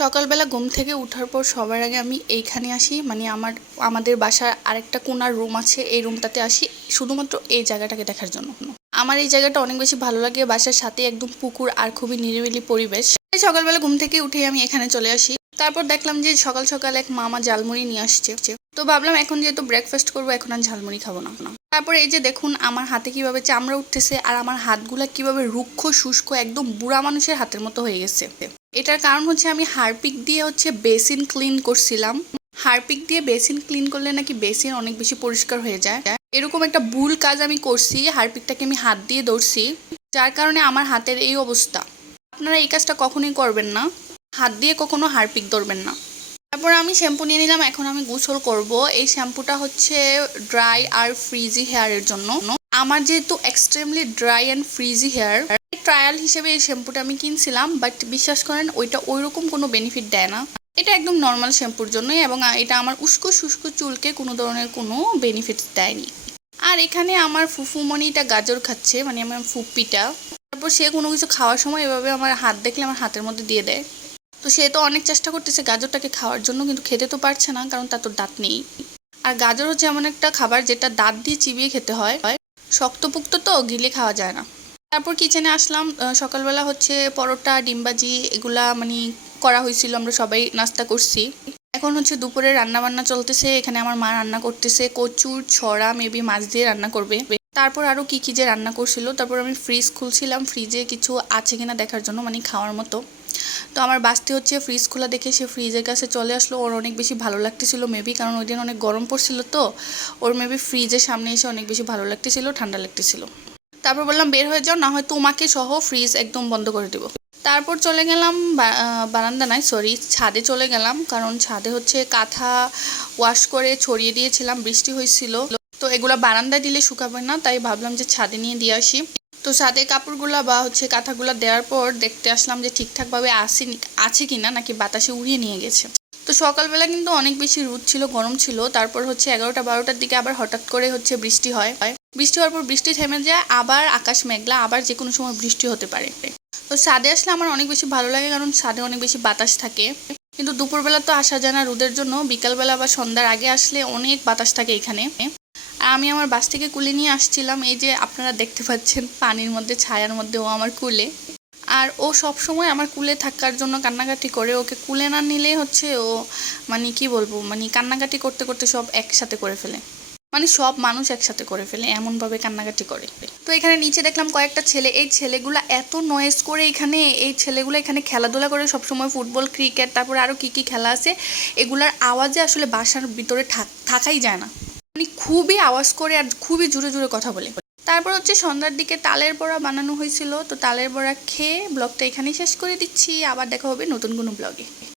সকালবেলা ঘুম থেকে ওঠার পর সবার আগে আমি এইখানে আসি, মানে আমাদের বাসার আরেকটা কোনার রুম আছে, এই রুমটাতে আসি শুধুমাত্র এই জায়গাটাকে দেখার জন্য। আমার এই জায়গাটা অনেক বেশি ভালো লাগে, বাসার সাথে একদম পুকুর আর খুবই নিরিবিলি পরিবেশ। সকালবেলা ঘুম থেকে উঠে আমি এখানে চলে আসি। তারপর দেখলাম যে সকাল সকাল এক মামা ঝালমুড়ি নিয়ে আসছে, তো ভাবলাম এখন যেহেতু ব্রেকফাস্ট করবো এখন আর ঝালমুড়ি খাবো না। তারপর এই যে দেখুন আমার হাতে কিভাবে চামড়া উঠতেছে আর আমার হাতগুলা কিভাবে রুক্ষ শুষ্ক একদম বুড়া মানুষের হাতের মতো হয়ে গেছে। এটার কারণ হচ্ছে আমি হারপিক দিয়ে বেসিন ক্লিন করছিলাম। হারপিক দিয়ে বেসিন ক্লিন করলে নাকি বেসিন অনেক বেশি পরিষ্কার হয়ে যায়। এরকম একটা ভুল কাজ আমি করছি, হারপিকটাকে আমি হাত দিয়ে ধরছি, যার কারণে আমার হাতের এই অবস্থা। আপনারা এই কাজটা কখনোই করবেন না, হাত দিয়ে কখনো হারপিক ধরবেন না। তারপর আমি শ্যাম্পু নিয়ে নিলাম, এখন আমি গোসল করব। এই শ্যাম্পুটা হচ্ছে ড্রাই আর ফ্রিজি হেয়ারের জন্য। আমার যেহেতু extremely dry and frizzy hair, trial হিসেবে এই শ্যাম্পুটা আমি কিনছিলাম, বাট বিশ্বাস করেন ওইটা ওইরকম কোনো বেনিফিট দেয় না। এটা একদম নর্মাল শ্যাম্পুর জন্যই, এবং এটা আমার উস্কো শুষ্ক চুলকে কোনো ধরনের কোনো বেনিফিট দেয়নি। আর এখানে আমার ফুফুমণিটা গাজর খাচ্ছে, মানে আমার ফুপ্পিটা। তারপর সে কোনো কিছু খাওয়ার সময় এভাবে আমার হাত দেখলে আমার হাতের মধ্যে দিয়ে দেয়। তো সে তো অনেক চেষ্টা করতেছে গাজরটাকে খাওয়ার জন্য, কিন্তু খেতে তো পারছে না, কারণ তার তো দাঁত নেই। আর গাজর হচ্ছে এমন একটা খাবার যেটা দাঁত দিয়ে চিবিয়ে খেতে হয়, শক্তপুক্ত তো গিলে খাওয়া যায় না। তারপর কিচেনে আসলাম। সকালবেলা পরোটা ডিমবাজি এগুলা মানে করা হয়েছিল, আমরা সবাই নাস্তা করছি। এখন দুপুরে রান্না বান্না চলতেছে, এখানে আমার মা রান্না করতেছে কচুর ছড়া, মেবি মাছ দিয়ে রান্না করবে। তারপর আরও কি কি যে রান্না করছিল। তারপর আমি ফ্রিজ খুলছিলাম ফ্রিজে কিছু আছে কিনা দেখার জন্য, মানে খাওয়ার মতো। তো আমার বাস্তি ফ্রিজ খোলা দেখে সে ফ্রিজের কাছে চলে আসলো। ওর অনেক বেশি ভালো লাগতেছিল মেবি, কারণ ওই দিন অনেক গরম পড়ছিল, তো ওর মেবি ফ্রিজের সামনে এসে অনেক বেশি ভালো লাগতেছিল, ঠান্ডা লাগতেছিল। তারপর বললাম বের হয়ে যাও, না হয় তোমাকে সহ ফ্রিজ একদম বন্ধ করে দেবো। তারপর চলে গেলাম বারান্দা নাই সরি ছাদে চলে গেলাম, কারণ ছাদে কাঁথা ওয়াশ করে ছড়িয়ে দিয়েছিলাম, বৃষ্টি হয়েছিল, তো এগুলো বারান্দায় দিলে শুকাবে না, তাই ভাবলাম যে ছাদে নিয়ে দিয়ে আসি। তো ছাদে কাপড়গুলা বা কাঁথাগুলা দেওয়ার পর দেখতে আসলাম যে ঠিকঠাকভাবে আছে কিনা, নাকি বাতাসে উড়িয়ে নিয়ে গেছে। তো সকালবেলা কিন্তু অনেক বেশি রোদ ছিল, গরম ছিল। তারপর 11টা-12টার দিকে আবার হঠাৎ করে বৃষ্টি হয়। বৃষ্টি হওয়ার পর বৃষ্টি থেমে যায়, আবার আকাশ মেঘলা, আবার যে কোনো সময় বৃষ্টি হতে পারে। তো ছাদে আসলে আমার অনেক বেশি ভালো লাগে, কারণ ছাদে অনেক বেশি বাতাস থাকে। কিন্তু দুপুরবেলা তো আসা যায় না রোদের জন্য, বিকালবেলা বা সন্ধ্যার আগে আসলে অনেক বাতাস থাকে এখানে। আর আমি আমার বাস থেকে কুলে নিয়ে আসছিলাম, এই যে আপনারা দেখতে পাচ্ছেন পানির মধ্যে ছায়ার মধ্যে ও আমার কুলে। আর ও সব সময় আমার কুলে থাকার জন্য কান্নাকাটি করে, ওকে কুলে না নিলে ও মানে কি বলবো, মানে কান্নাকাটি করতে করতে সব একসাথে করে ফেলে, মানে সব মানুষ একসাথে করে ফেলে, এমনভাবে কান্নাকাটি করে। তো এখানে নিচে দেখলাম কয়েকটা ছেলে, এই ছেলেগুলা এত নয়েজ করে এখানে, এই ছেলেগুলো এখানে খেলাধুলা করে সবসময়, ফুটবল ক্রিকেট তারপর আরও কী কী খেলা আছে, এগুলার আওয়াজে আসলে বাসার ভিতরে থাকাই যায় না, মানে খুবই আওয়াজ করে আর খুবই জোরে জোরে কথা বলে। তারপর সন্ধ্যার দিকে তালের বড়া বানানো হয়েছিল, তো তালের বড়া খেয়ে ব্লগটা এখানেই শেষ করে দিচ্ছি। আবার দেখা হবে নতুন কোনো ব্লগে।